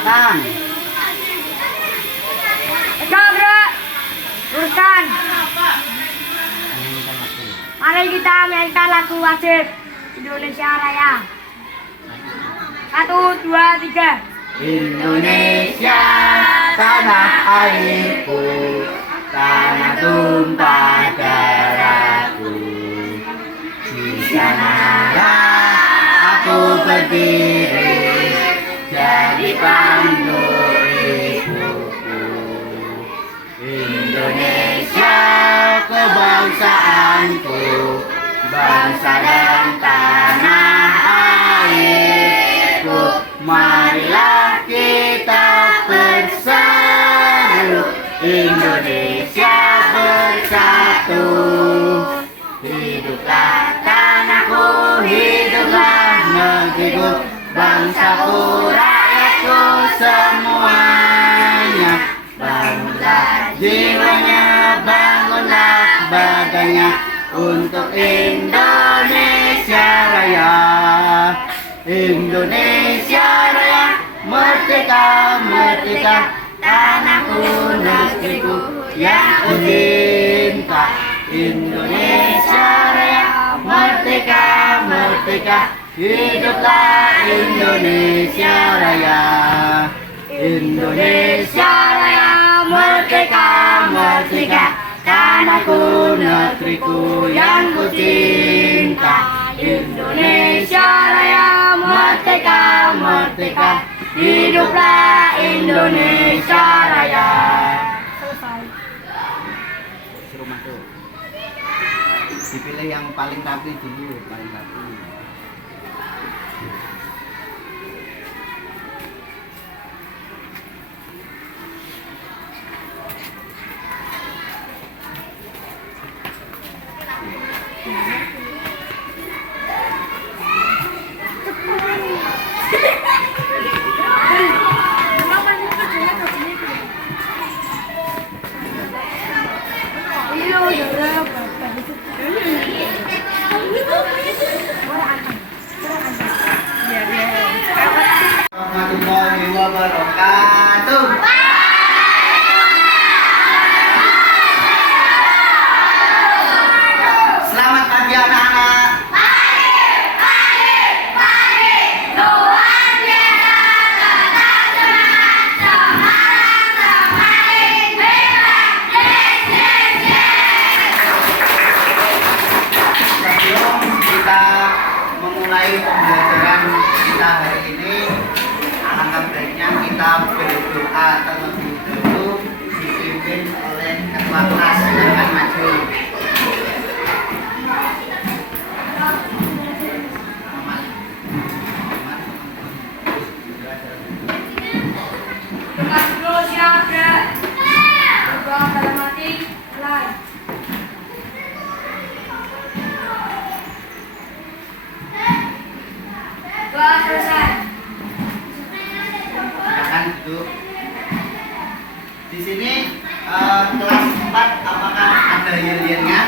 belakang. Gerak, luruskan. Mari kita mainkan lagu wajib Indonesia Raya. 1, 2, 3. Indonesia tanah airku, tanah tumpah darahku. Di sanalah aku berdiri, jadi panggul ibuku. Indonesia kebangsaanku, bangsa dan tanah airku. Marilah kita bersatu, Indonesia bersatu. Hiduplah tanahku, hiduplah negeriku, bangsaku, rakyatku semuanya. Bangunlah jiwanya, bangunlah badannya untuk Indonesia Raya. Indonesia Raya, merdeka, merdeka, tanahku, negeriku yang ku cinta. Indonesia Raya, merdeka, merdeka, hiduplah Indonesia Raya. Indonesia Raya, merdeka, merdeka, tanahku, negeriku yang ku cinta. Indonesia Raya, merdeka, merdeka, hiduplah Indonesia Raya. Selesai. Suruh masuk. Dipilih yang paling rapi dulu, paling rapi. Warahmatullahi wabarakatuh. Selamat pagi anak-anak. Sebelum kita memulai pembelajaran kita hari ini, alangkah baiknya kita berdoa terlebih dahulu dipimpin oleh ketua kelas. Silakan maju. Terus siap, gerak. Berdoa dalam hati, mulai. Doa selesai. Silakan duduk. Di sini kelas 4, apakah ada yel-yelnya?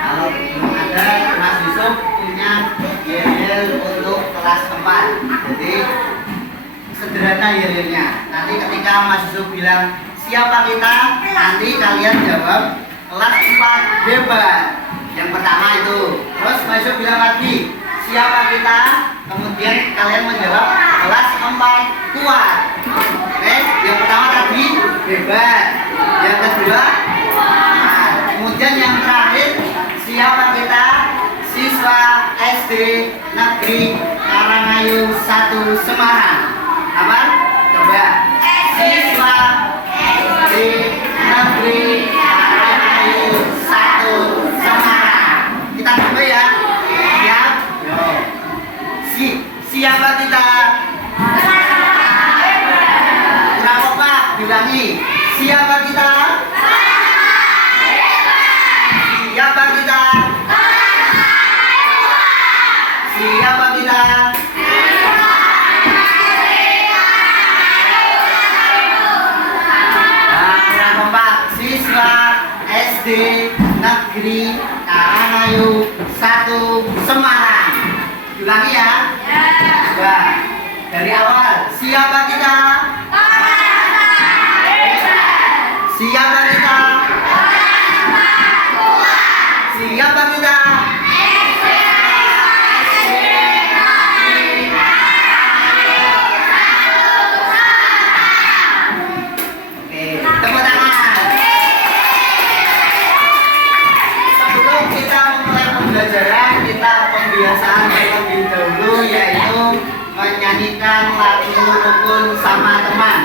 Kalau belum ada, Mas Yusuf punya yel-yel untuk kelas 4. Jadi sederhana yel-yelnya. Nanti ketika Mas Yusuf bilang siapa kita, nanti kalian jawab kelas 4 hebat. Yang pertama itu. Terus Mas Yusuf bilang lagi siapa kita, kemudian kalian menjawab kelas 4 kuat. Oke, yang pertama tadi hebat, yang kedua kuat. Kemudian yang terakhir siapa kita, siswa SD Negeri Karangayu 1 Semarang. Apa? Coba. Siswa SD Negeri Karangayu 1 Semarang. Kita coba ya. Siap? Yo. Siapa kita? Kenapa Pak? Bilangi. Siapa kita? Siapa kita? Siapa kita? Kenapa Pak? Siswa SD Negeri Karangayu 1 Semarang. Ulangi ya. Coba. Dari awal, siapa kita? Siapa kita? Siapa kita? Oke, tepuk tangan. Sebelum kita memulai pembelajaran, kita pembiasaan terlebih dahulu, yaitu menyanyikan lagu rukun sama teman.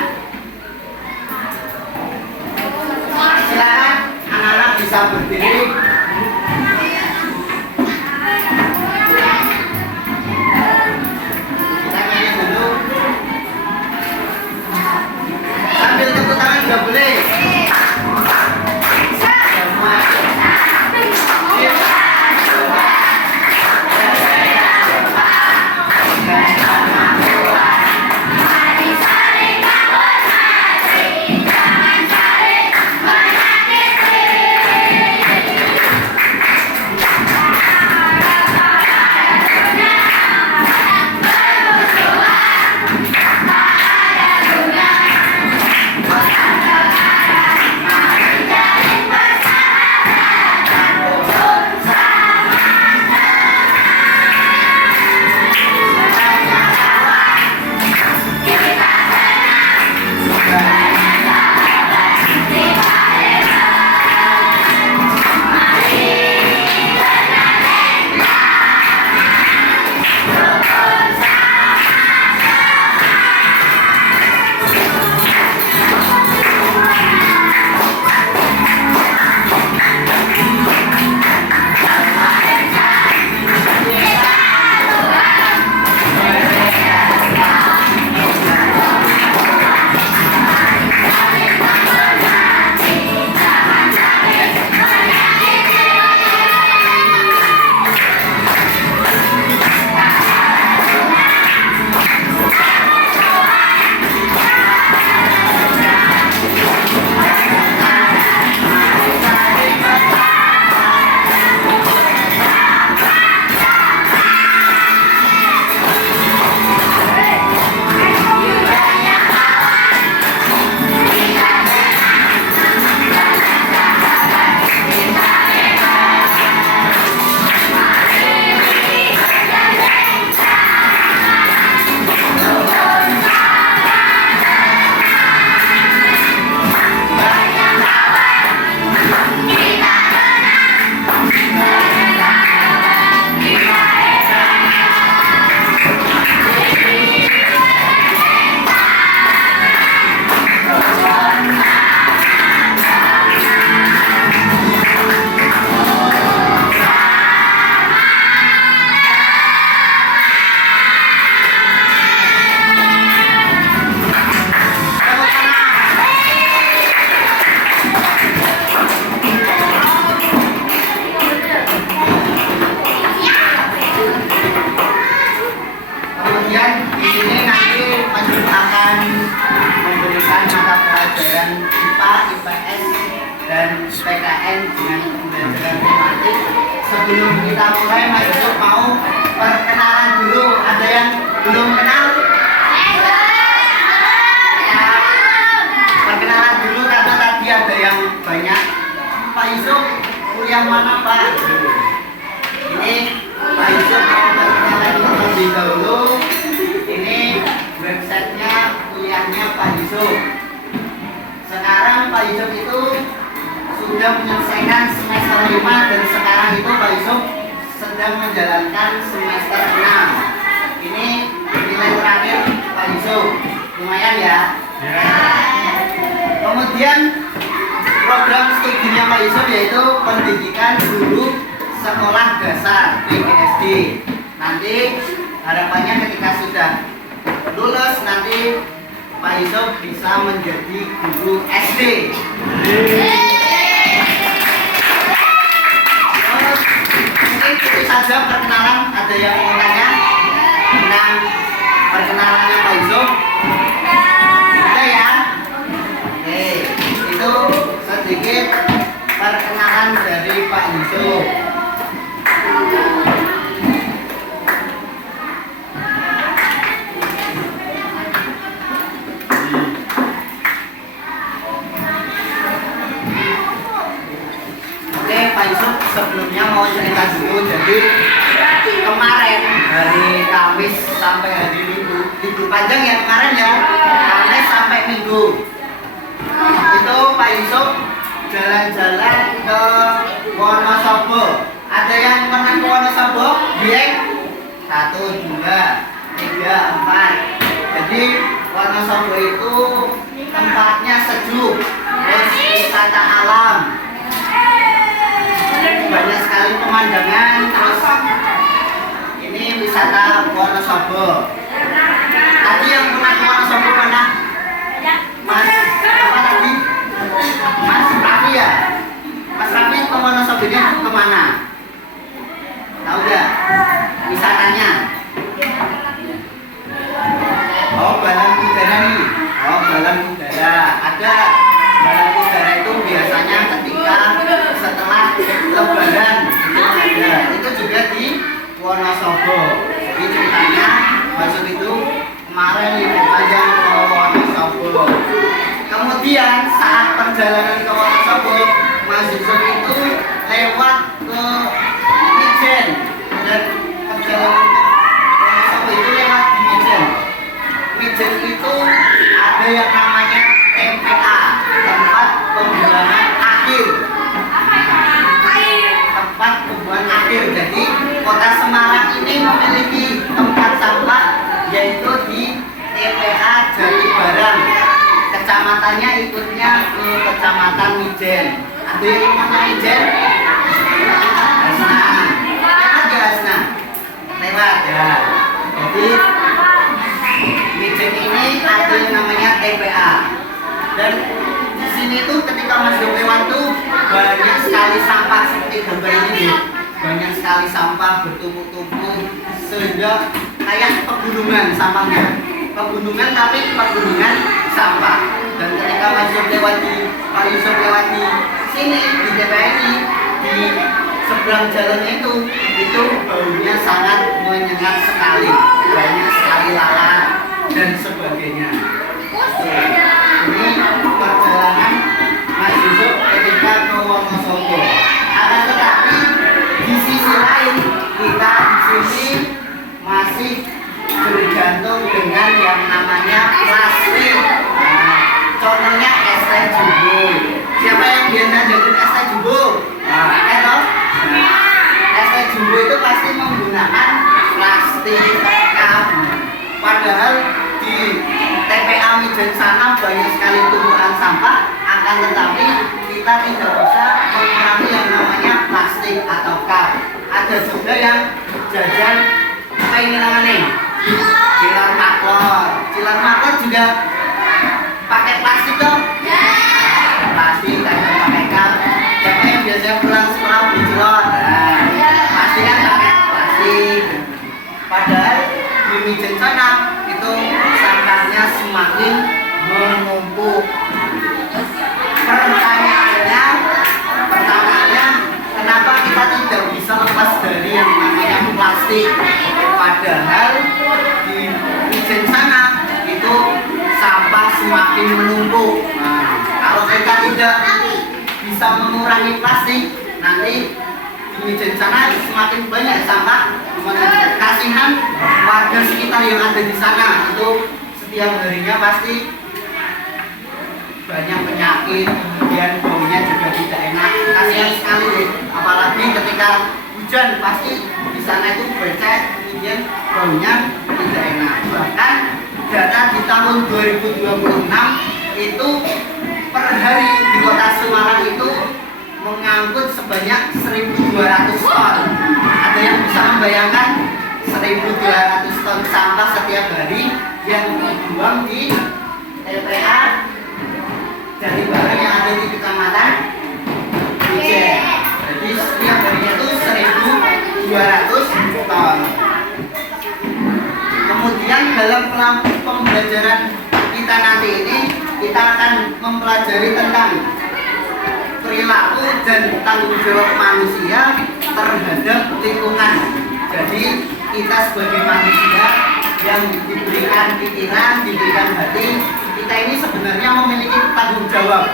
Silakan anak-anak bisa berdiri. Kita nyanyi dulu. Sambil tepuk tangan juga boleh. Semua. Kemudian di sini nanti akan memberikan mata pelajaran IPA, IPS, dan PKN dengan pembelajaran tematik. Sebelum kita mulai, Mas Yusuf mau perkenalan dulu. Ada yang belum kenal? Ya, perkenalan dulu karena tadi ada yang banyak. Pak Yusuf, kuliah mana Pak? Ini Pak Yusuf mau perkenalan terlebih dahulu. Ini websitenya kuliahnya Pak Yusuf. Sekarang Pak Yusuf itu sudah menyelesaikan semester 5 dan sekarang itu Pak Yusuf sedang menjalankan semester 6. Ini nilai terakhir Pak Yusuf. Lumayan ya? Kemudian program studinya Pak Yusuf yaitu pendidikan guru sekolah dasar PGSD. Nanti harapannya ketika sudah lulus nanti Pak Yusuf bisa menjadi guru SD. Mungkin itu saja perkenalan. Ada yang mau tanya tentang perkenalannya Pak Yusuf? Ada ya? Oke, itu sedikit perkenalan dari Pak Yusuf. Pak Yusuf sebelumnya mau cerita dulu. Jadi kemarin hari Kamis sampai hari Minggu, libur panjang ya kemarin ya, Kamis sampai Minggu, itu Pak Yusuf jalan-jalan ke Wonosobo. Ada yang pernah ke Wonosobo? Bieng? 1, 2, 3, 4. Jadi Wonosobo itu tempatnya sejuk, terus wisata alam, banyak sekali pemandangan. Terus ini wisata Wonosobo. Tadi yang pernah ke Wonosobo mana? Mas apa tadi? Mas Raffi ya? Mas Raffi ke Wonosobo ini kemana? Tahu nggak wisatanya? Oh, balon udara nih. Oh, balon udara. Ada balon udara itu biasanya ketika setelah Lebaran itu ada. Itu juga di Wonosobo. Jadi ceritanya masuk itu kemarin libur panjang ke Wonosobo. Kemudian saat perjalanan ke Wonosobo, Mas Yusuf itu lewat ke Mijen, dan perjalanan ke Wonosobo itu lewat di Mijen. Mijen itu ada yang namanya TPA, tempat pembuangan akhir. Tempat pembuangan akhir. Jadi kota Semarang ini memiliki tempat sampah yaitu di TPA Jatibarang. Kecamatannya ikutnya ke Kecamatan Mijen. Ada yang namanya Mijen? Hasna. Lewat ya Hasna? Lewat ya. Jadi Mijen ini ada yang namanya TPA. Dan di sini tuh ketika masuk lewat tuh banyak sekali sampah seperti gambar ini. Banyak sekali sampah bertumpuk-tumpuk sehingga kayak pegunungan sampahnya. Pegunungan tapi pegunungan sampah. Dan ketika masuk lewat di Pak Yusuf lewat di sini di TPA ini, di seberang jalannya itu baunya sangat menyengat sekali. Banyak sekali lalat dan sebagainya. Ini perjalanan Mas Yusuf ketika ke Wonosobo. Akan tetapi di sisi lain kita di sini masih bergantung dengan yang namanya plastik. Nah, contohnya es teh jumbo. Siapa yang biasa jajan es teh jumbo? Nah, es teh jumbo itu pasti menggunakan plastik kamu. Padahal di TPA Mijen sana banyak sekali tumpukan sampah, akan tetapi kita tidak bisa mengurangi yang namanya plastik atau cup. Ada juga yang jajan apa ini namanya? Cilar maklor. Cilar maklor juga pakai plastik dong? Plastik, tidak pakai cup. Siapa yang biasanya pulang sekolah beli cilor? Nah, pasti kan pakai plastik. Padahal di Mijen sana itu sampahnya semakin menumpuk. Pertanyaannya, kenapa kita tidak bisa lepas dari yang namanya plastik? Padahal di Mijen sana itu sampah semakin menumpuk. Nah, kalau kita tidak bisa mengurangi plastik, nanti di Mijen sana semakin banyak sampah. Kasihan warga sekitar yang ada di sana, itu setiap harinya pasti banyak penyakit, kemudian baunya juga tidak enak. Kasihan sekali deh, apalagi ketika hujan pasti di sana itu becek, kemudian baunya tidak enak. Bahkan data di tahun 2026 itu per hari di kota Semarang itu mengangkut sebanyak 1.200 ton. Ada yang bisa membayangkan 1.200 ton sampah setiap hari yang dibuang di TPA Jatibarang yang ada di Kecamatan Mijen. Jadi setiap harinya itu 1.200 ton. Kemudian dalam pembelajaran kita nanti ini, kita akan mempelajari tentang perilaku dan tanggung jawab manusia terhadap lingkungan. Jadi kita sebagai manusia yang diberikan pikiran, diberikan hati, kita ini sebenarnya memiliki tanggung jawab.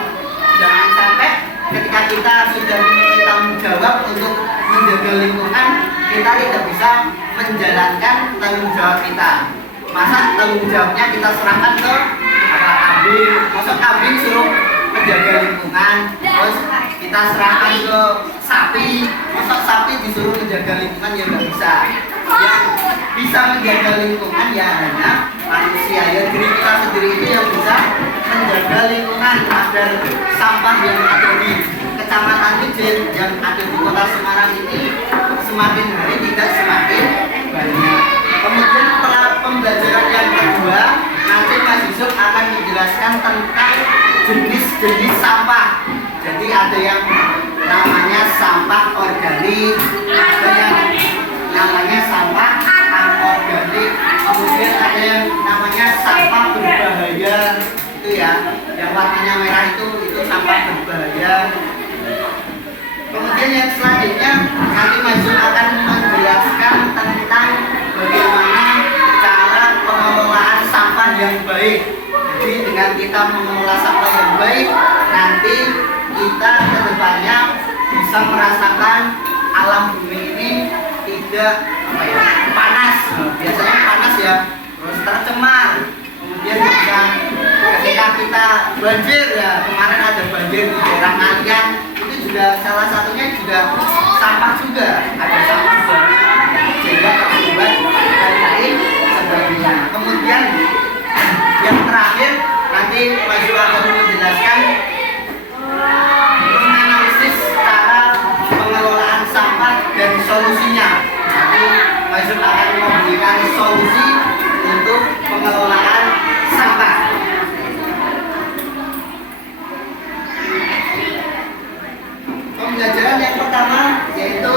Jangan sampai ketika kita sudah memiliki tanggung jawab untuk menjaga lingkungan, kita tidak bisa menjalankan tanggung jawab kita. Masa tanggung jawabnya kita serahkan ke kambing, masa kambing suruh menjaga lingkungan, terus kita serahkan ke sapi, masa sapi disuruh menjaga lingkungan, ya nggak bisa. Yang bisa menjaga lingkungan ya hanya manusia, ya diri kita sendiri itu yang bisa menjaga lingkungan agar sampah yang ada di Kecamatan Mijen yang ada di Kota Semarang ini semakin hari tidak semakin banyak. Kemudian pembelajaran yang kedua, nanti Mas Yusuf akan menjelaskan tentang jenis-jenis sampah. Jadi ada yang namanya sampah organik, ada yang namanya sampah anorganik, kemudian ada yang namanya sampah berbahaya, itu ya, yang warnanya merah itu sampah berbahaya. Kemudian yang selanjutnya nanti Mas Yusuf akan menjelaskan tentang bagaimana cara pengelolaan sampah yang baik. Jadi dengan kita mengelola sampah yang baik, nanti kita kedepannya bisa merasakan alam bumi ini tidak panas. Biasanya panas ya, terus tercemar. Kemudian juga ketika kita banjir, ya kemarin ada banjir di daerah Ngalian, itu juga salah satunya juga sampah juga, ada sampah banyak sehingga terlibat dan lain sebagainya. Kemudian yang terakhir nanti Pak Ju akan menjelaskan menganalisis cara pengelolaan sampah dan solusinya. Nanti Pak Ju akan memberikan solusi untuk pengelolaan sampah. Pembelajaran yang pertama yaitu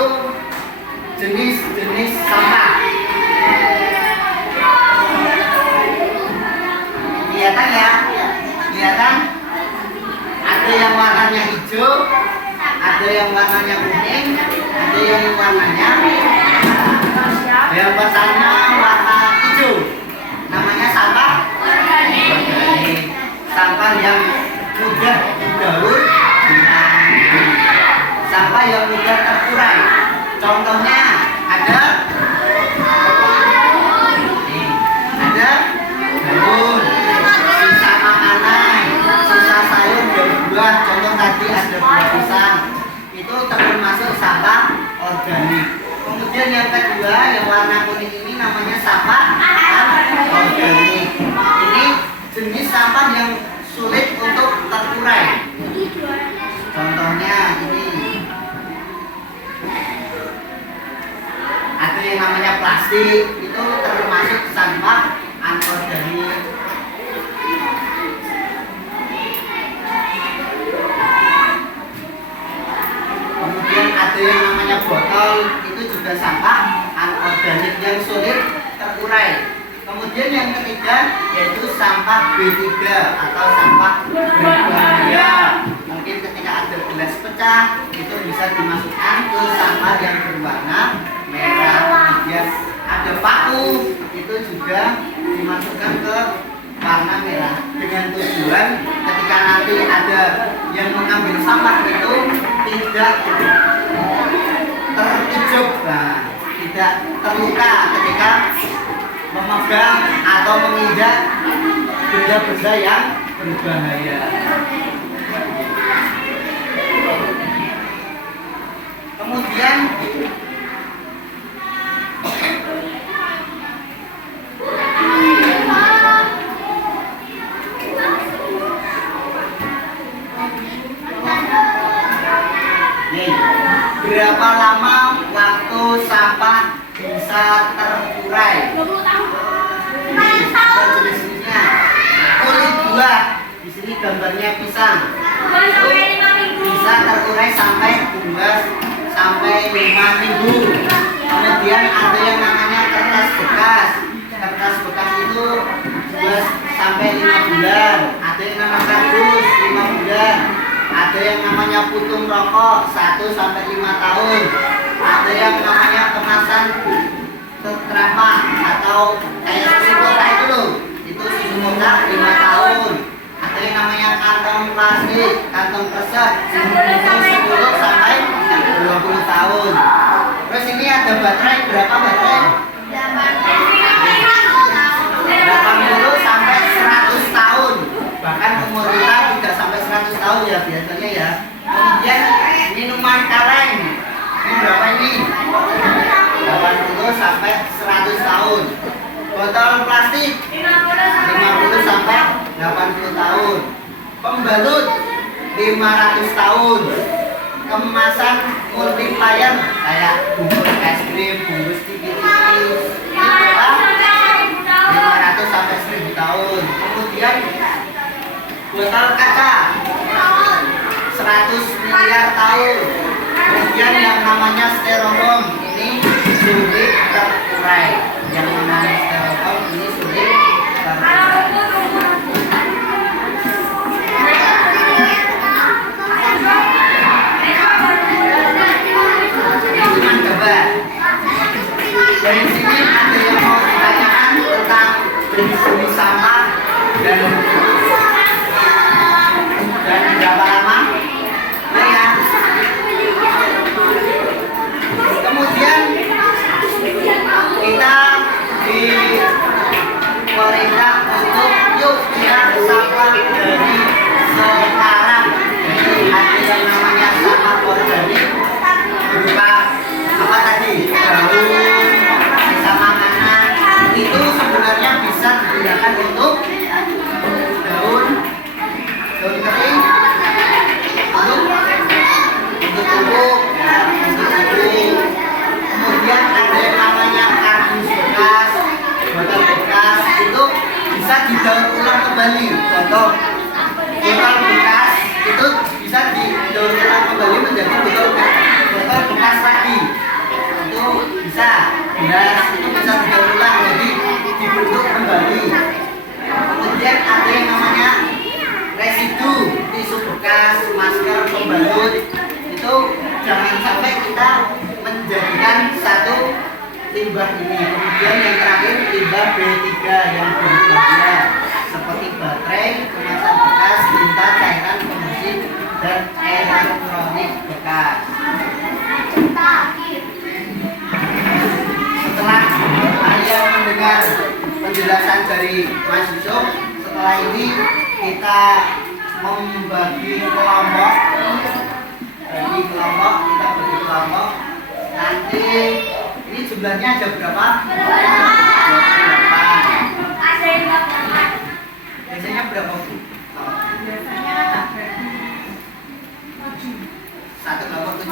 jenis-jenis sampah. Kelihatan ya? Kelihatan? Ada yang warnanya hijau, ada yang warnanya kuning, ada yang warnanya merah. Yang pertama warna hijau, namanya sampah organik. Sampah yang mudah didaur ulang, sampah yang mudah terurai. Contohnya ada daun, sisa makanan, sisa sayur dan buah. Contoh tadi ada buah pisang, itu termasuk sampah organik. Kemudian yang kedua yang warna kuning ini namanya sampah anorganik. Ini jenis sampah yang sulit untuk terurai. Contohnya ini ada yang namanya plastik, itu termasuk sampah anorganik. Kemudian ada yang namanya botol, itu juga sampah anorganik yang sulit terurai. Kemudian yang ketiga yaitu sampah B3 atau sampah berbahaya. Mungkin ketika ada gelas pecah itu bisa dimasukkan ke sampah yang berwarna merah. Kemudian ada paku, itu juga dimasukkan ke warna merah dengan tujuan ketika nanti ada yang mengambil sampah itu tidak tertujuh, tidak terluka ketika memegang atau menginjak benda-benda yang berbahaya. Kemudian berapa lama waktu sampah bisa terurai? 20 tahun. Jenisnya kulit buah, di sini gambarnya pisang, itu bisa terurai sampai 2 sampai 5 minggu. Kemudian ada yang namanya kertas bekas. Kertas bekas itu 2 sampai 5 bulan. Ada yang namanya kardus 5 bulan. Ada yang namanya puntung rokok 1 sampai 5 tahun. Ada yang namanya kemasan tetrapak atau kayak susu kota itu loh, itu susu kota 5 tahun. Ada yang namanya kantong plastik, kantong kresek, umur 10 sampai 20 tahun. Terus ini ada baterai, berapa baterai? 80 sampai 100 tahun. Bahkan umur kita tidak sampai 100 tahun ya biasanya ya. Kemudian minuman kaleng. Ini berapa ini? 80 sampai 100 tahun. Botol plastik 50 sampai 80 tahun. Pembalut 500 tahun. Kemasan multiplier kayak bungkus es krim, bungkus tipis-tipis. Ini berapa? 500 sampai 1000 tahun. Kemudian botol kaca 100 miliar tahun. Kemudian yang namanya styrofoam ini sulit terurai. Yang namanya styrofoam ini sulit terurai. Cuman coba. Dari sini ada yang mau ditanyakan tentang jenis sampah dan berapa lama? Ya. Kemudian kita diperintah untuk yuk kita sampah dari sekarang. Jadi ada yang namanya sampah organik berupa apa tadi? Daun, sisa makanan. Itu sebenarnya bisa digunakan untuk daun kering, untuk pupuk, ya, untuk pupuk. Kemudian ada yang namanya kardus bekas, botol bekas, itu bisa didaur ulang kembali. Contoh, botol bekas itu bisa didaur ulang kembali menjadi botol bekas lagi. Itu bisa, beras itu bisa didaur ulang jadi dibentuk kembali. Kemudian ada yang namanya residu, tisu bekas, masker, pembalut. Itu jangan sampai kita menjadikan satu limbah ini. Kemudian yang terakhir limbah B3 yang berbahaya seperti baterai, kemasan bekas, tinta, cairan pembersih, dan elektronik bekas. Setelah kalian mendengar penjelasan dari Mas Yusuf, setelah ini kita membagi kelompok. Kita bagi kelompok. Nanti ini jumlahnya ada berapa? 28. Biasanya berapa, Bu? Satu kelompok 7.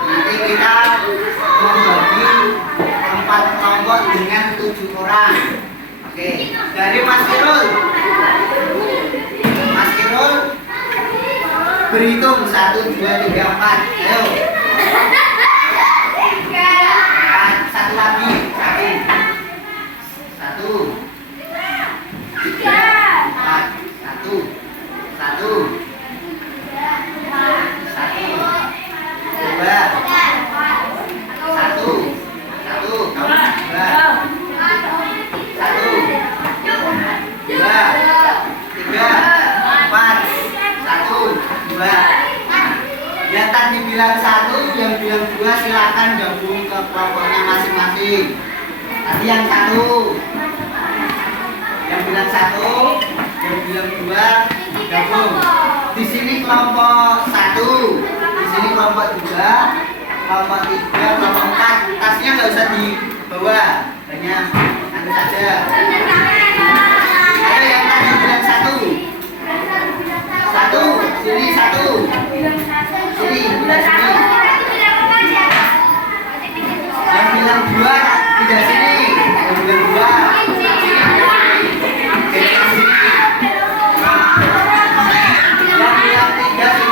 Nanti kita membagi 4 kelompok dengan 7 orang. Oke, dari Mas Kirul. Mas Kirul berhitung 1, 2, 3, 4. Ayo. Satu lagi. Satu. 3, 4. Satu. Dua. Satu. Kamu dua. 1, 2, 3, 4. 1, 2. Yang tadi bilang 1, yang bilang 2 silakan gabung ke kelompoknya masing-masing. Tadi yang 1, yang bilang 1, yang bilang 2 gabung. Di sini kelompok 1, di sini kelompok 2, kelompok 3, kelompok 4. Tasnya nggak usah dibawa, hanya anu saja. Ayo yang tadi bilang 1, sini 1, sini bilang sini. Yang bilang 2 tidak sini, yang bilang 2 sini. Yang bilang 3 sini.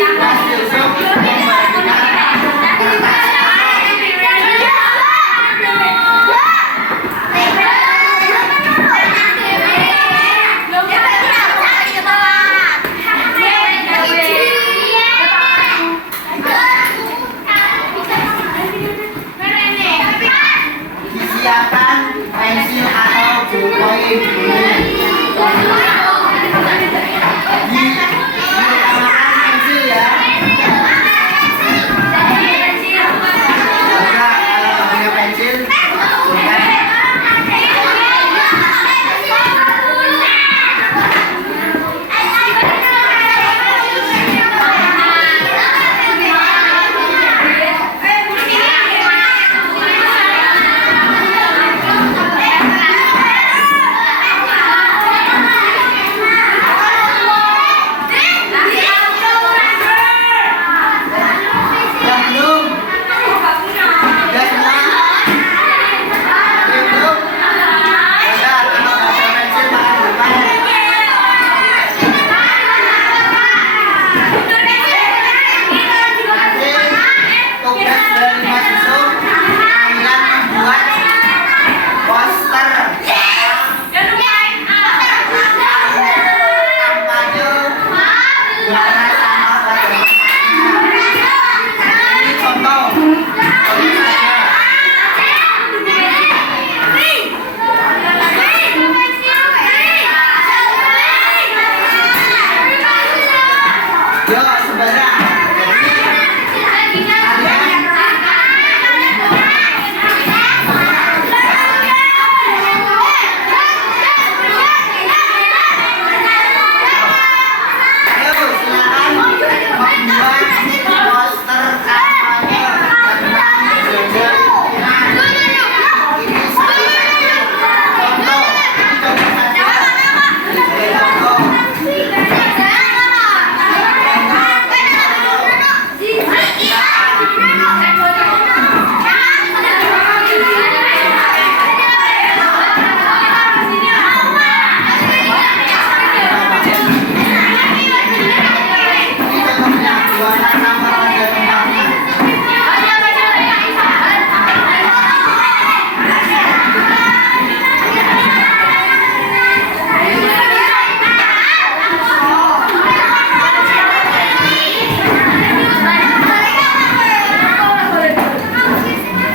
Mas Yusuf membagikan kertas. Disiapkan pensil atau ballpoint diutamakan pensil ya. Maka kalau punya pensil bukan.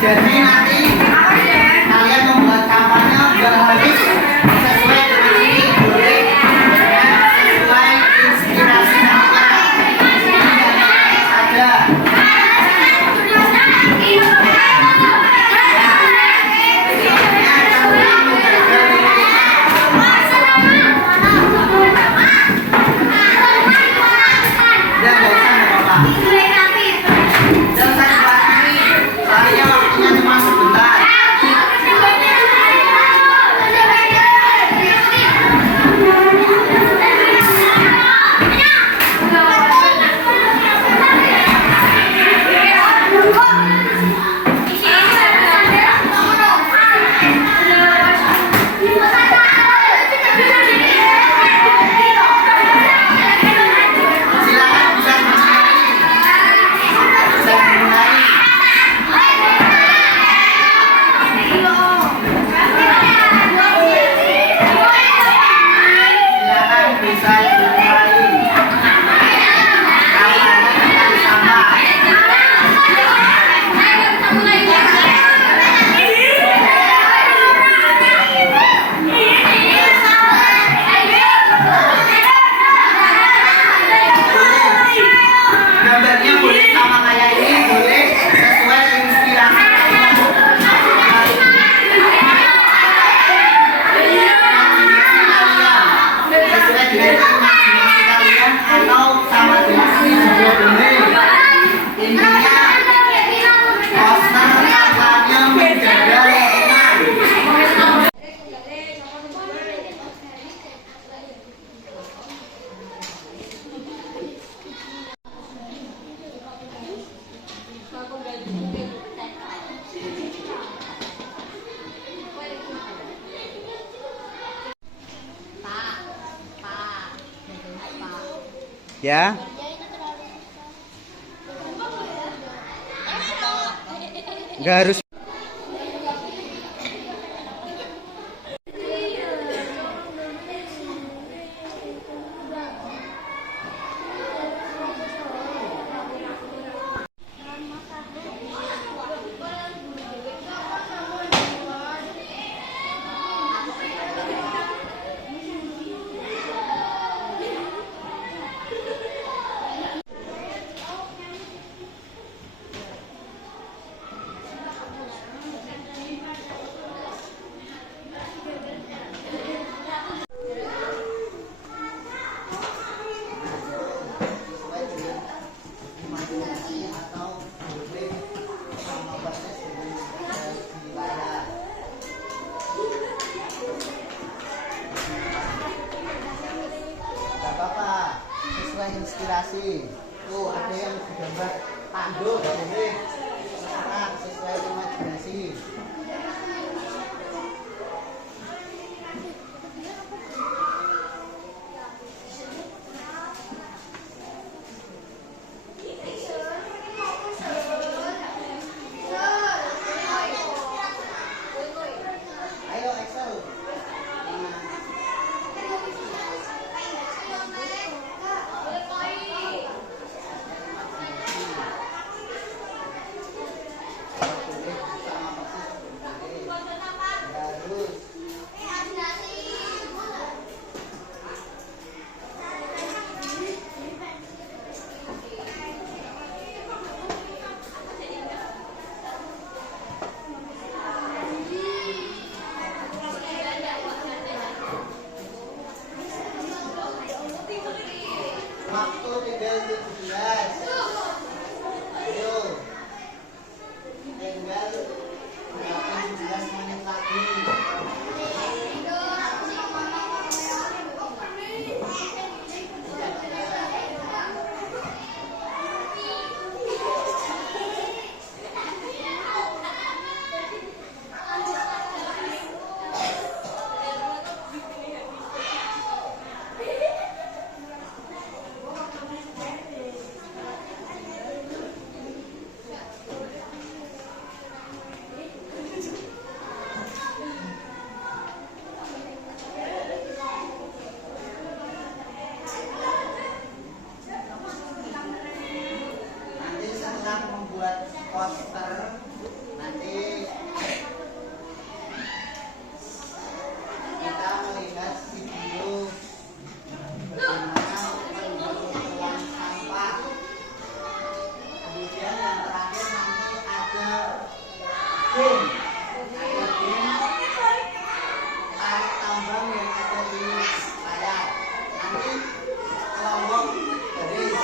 Jadi nanti kalian membuat kampanye berhabis sesuai dengan ini boleh dan sesuai inspirasi kalian saja. Ya. Nggak harus. Inspirasi tuh ada yang gambar tanduk ini sesuai imajinasi. Ayo Excel. Waktu tinggal 17. Ayo. Tinggal 18 menit lagi. Membuat poster nanti kita melihat video bagaimana mengumpulkan sampah. Kemudian yang terakhir nanti ada game tarik tambang yang ada di layar. Nanti kelompok baris.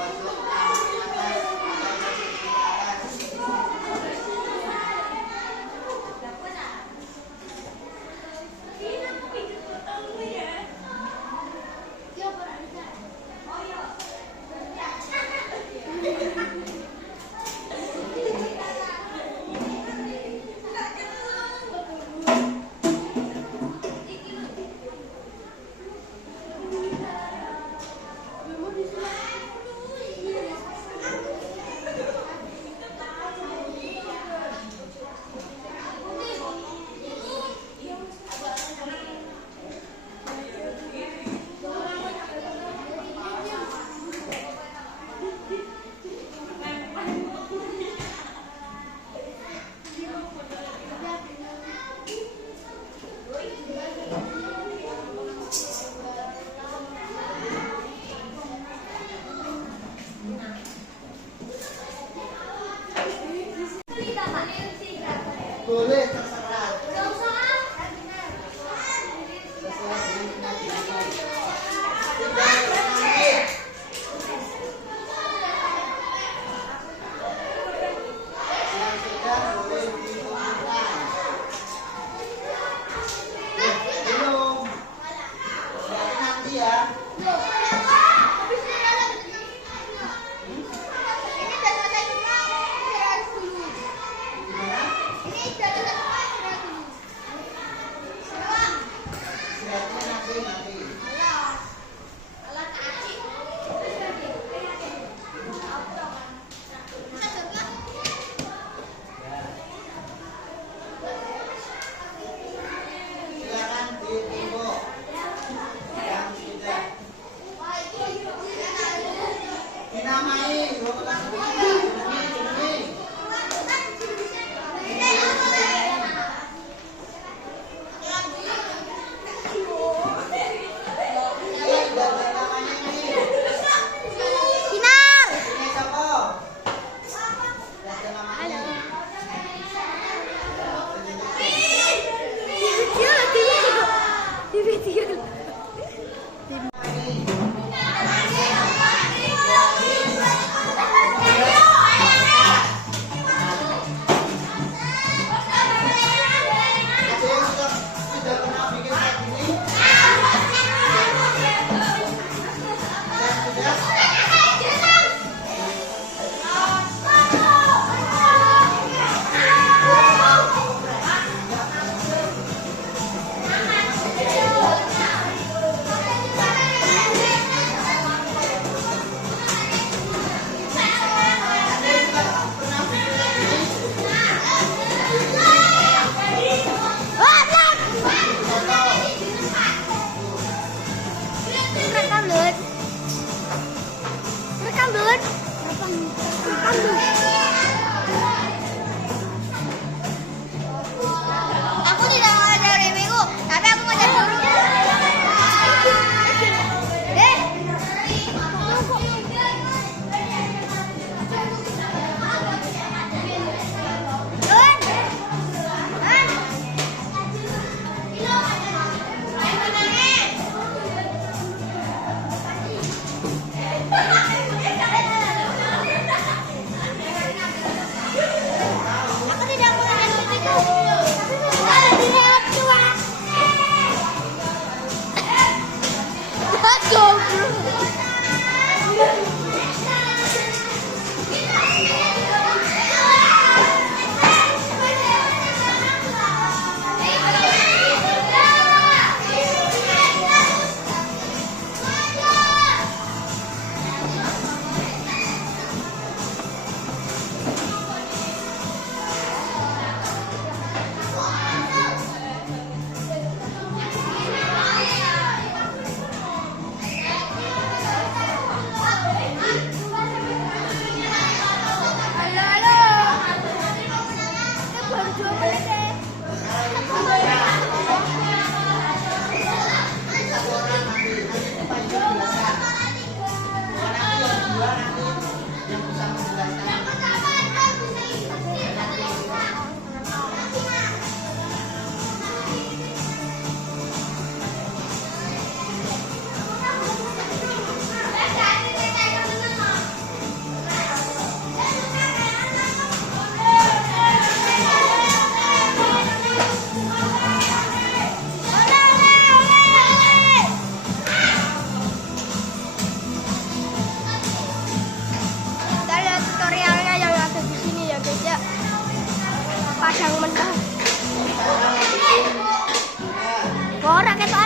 Pojok atas, atas. Boleh terserah. Sesuai dengan kebijakan. Tinggal sedikit. Yang sudah boleh ditentukan. Belum. Berarti nanti ya. Silakan ditumbuk yang sudah dinamai.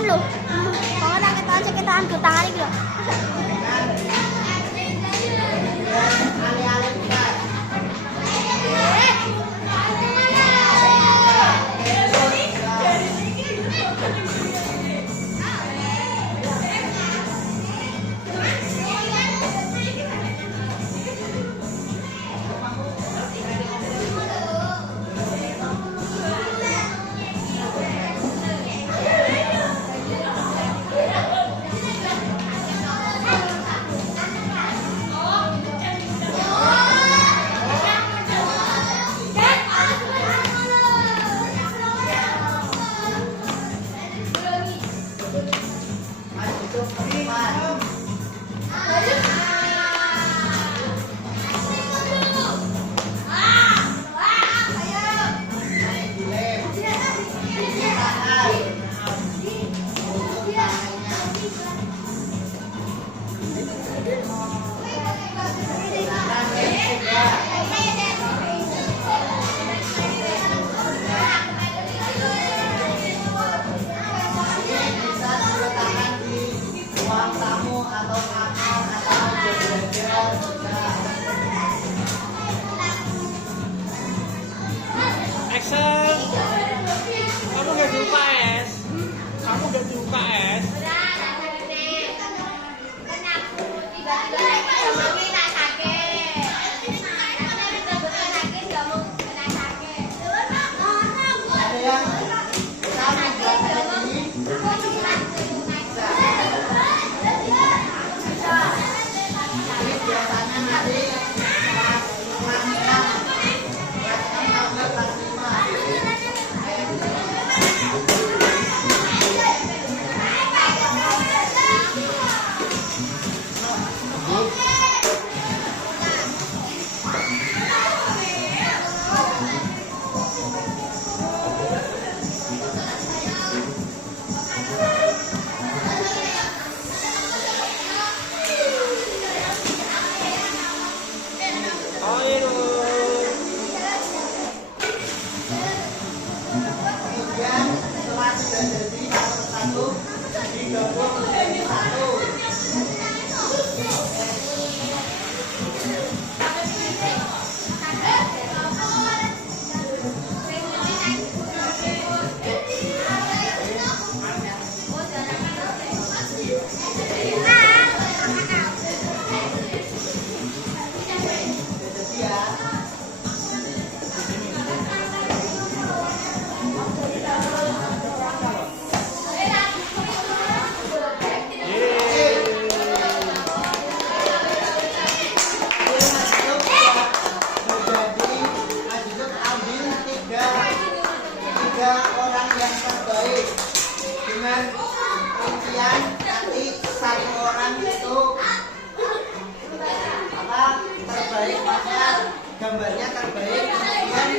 lho. Kok tak ketokan sekitar nggo tangan iki lho. Alih-alih bukan. Excel, kamu gak di UKS? Kamu gak di UKS? Ada yang sama belakang ini. Ini biasanya nanti kelas 6, kelas 5. Kemudian setelah sudah jadi satu digabung menjadi satu. Jadi ya. Tiga orang yang terbaik dengan rincian nanti satu orang itu apa terbaik, maksudnya gambarnya terbaik, kemudian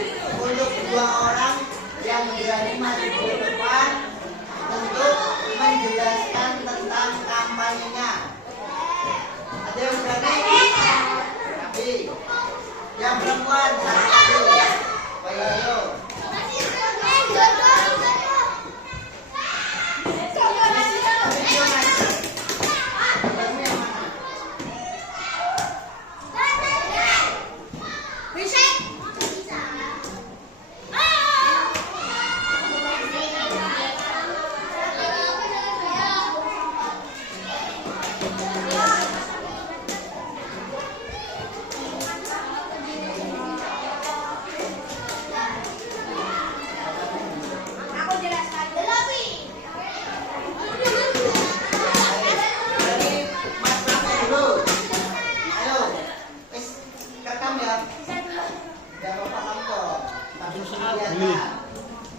untuk dua orang yang berani maju ke depan untuk menjelaskan tentang kampanyenya. Ada yang berani? Tapi yang perempuan satu. Ayo.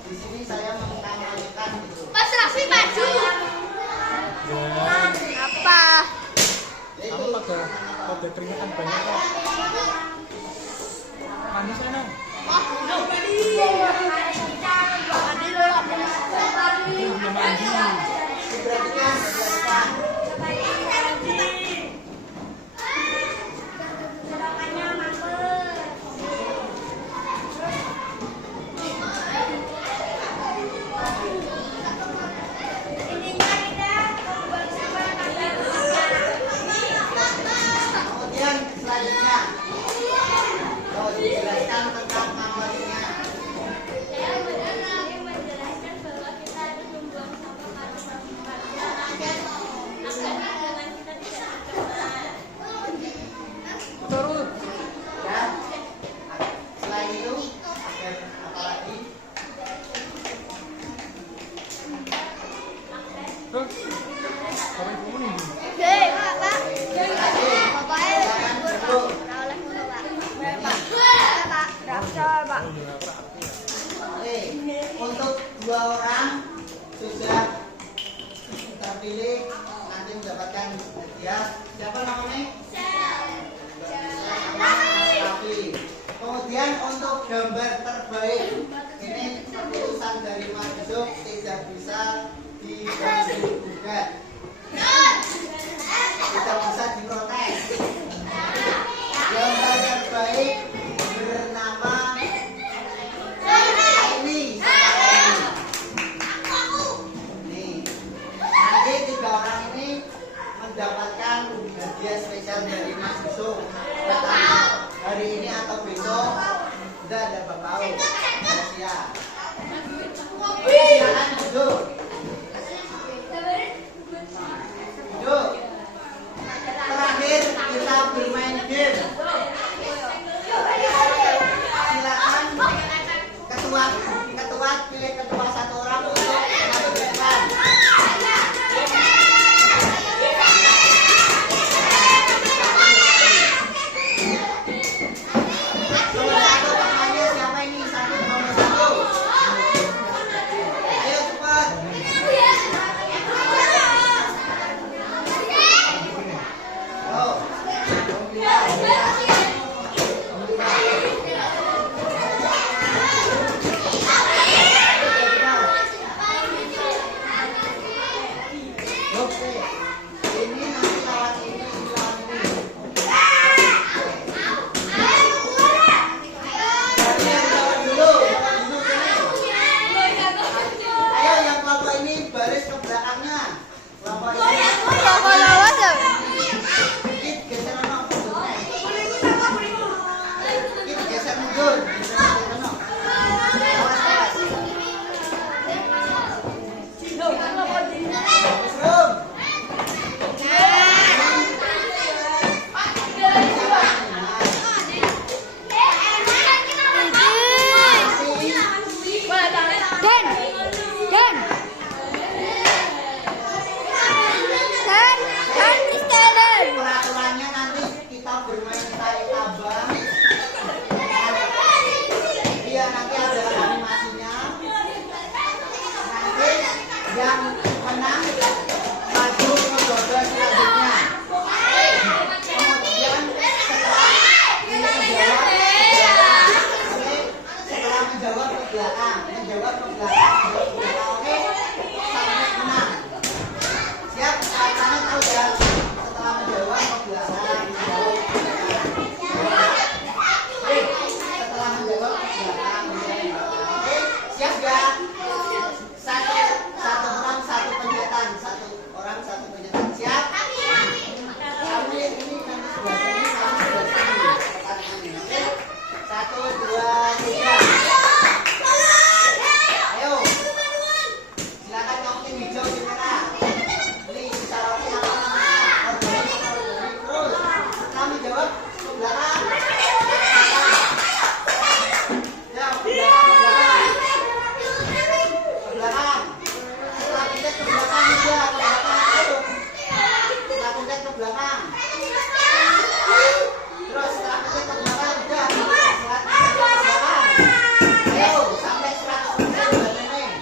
Di sini saya mengamalkan itu. Mas Raffi maju. Apa? Kamu pada keringetan banyak kok. Mandi sana. Belum mandi. Diperhatikan, dijelaskan. Ini Pak. Oke, untuk 2 orang sudah terpilih nanti mendapatkan hadiah. Siapa namanya? Rafi. Kemudian untuk gambar terbaik ini keputusan dari Mas Yusuf tidak bisa digugat, tidak bisa diprotes. Gambar terbaik bernama ini. Nih, nanti 3 orang ini mendapatkan hadiah spesial dari Mas Yusuf. Hari ini atau besok udah ada Bapak tahu. Siap. Silakan duduk. Duduk. Terakhir kita bermain game. Silakan ketua pilih ketua 1 orang untuk mengajukan. Peraturannya nanti kita bermain tarik tambang. Iya, nanti ada animasinya. Nanti yang menang maju ke babak selanjutnya. Kemudian setelah menjawab ke belakang, oke, sampai menang. Siap, tangan tahu ya. Setelah menjawab ke belakang, setelah menjawab ke belakang, oke, siap ya. Satu orang satu penyetan, siap. Kamu yang ini nanti sebelah sini, kamu sebelah sini. Oke, 1, 2, 3. Ayo, silakan kamu tim hijau di merah. Ini syaratnya apa namanya? Organik. Terus, kamu jawab ke belakang. Ya, ke belakang. Ke belakang. Setelah kita ke belakang aja, ke belakang ayo. Setelah kita ke belakang. Terus setelah kita ke belakang udah. Setelah kita ke belakang. Ayo, sampai 100% udah nenek.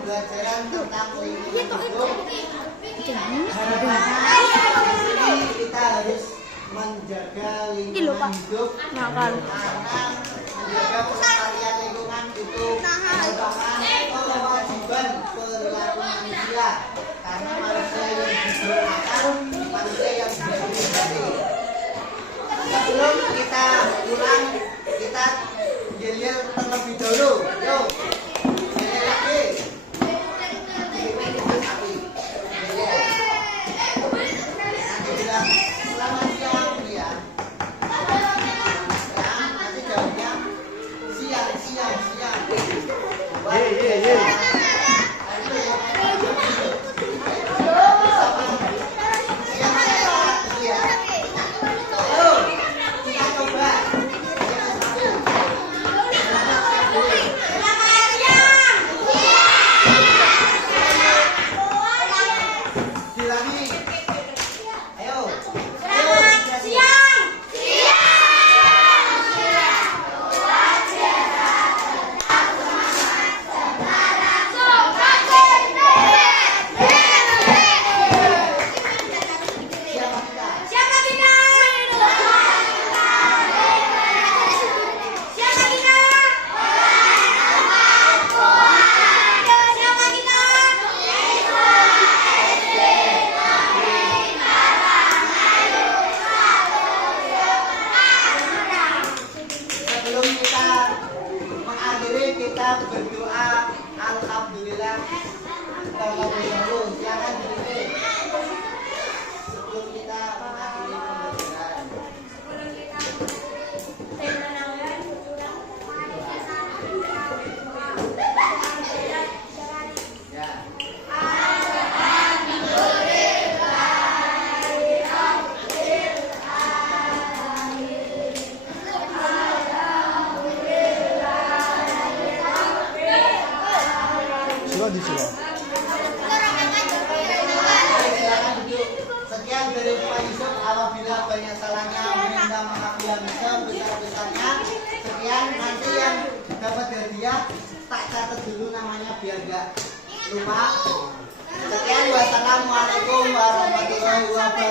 Pembelajaran tentang lingkungan hidup. Kita harus menjaga lingkungan hidup karena menjaga pelestarian lingkungan itu merupakan kewajiban perilaku manusia karena manusia yang digunakan manusia yang dihormati. Sebelum kita pulang kita yel terlebih dahulu. Yuk. Kita berdoa alhamdulillah terlebih dahulu. Silakan diri sebelum kita mengakhiri pembelajaran. Di sini. Silakan duduk. Sekian dari Pak Yusuf. Apabila banyak salahnya, minta maaf yang sebesar-besarnya. Sekian, nanti yang dapat hadiah tak catat dulu namanya biar gak lupa. Sekian, wassalamualaikum warahmatullahi wabarakatuh.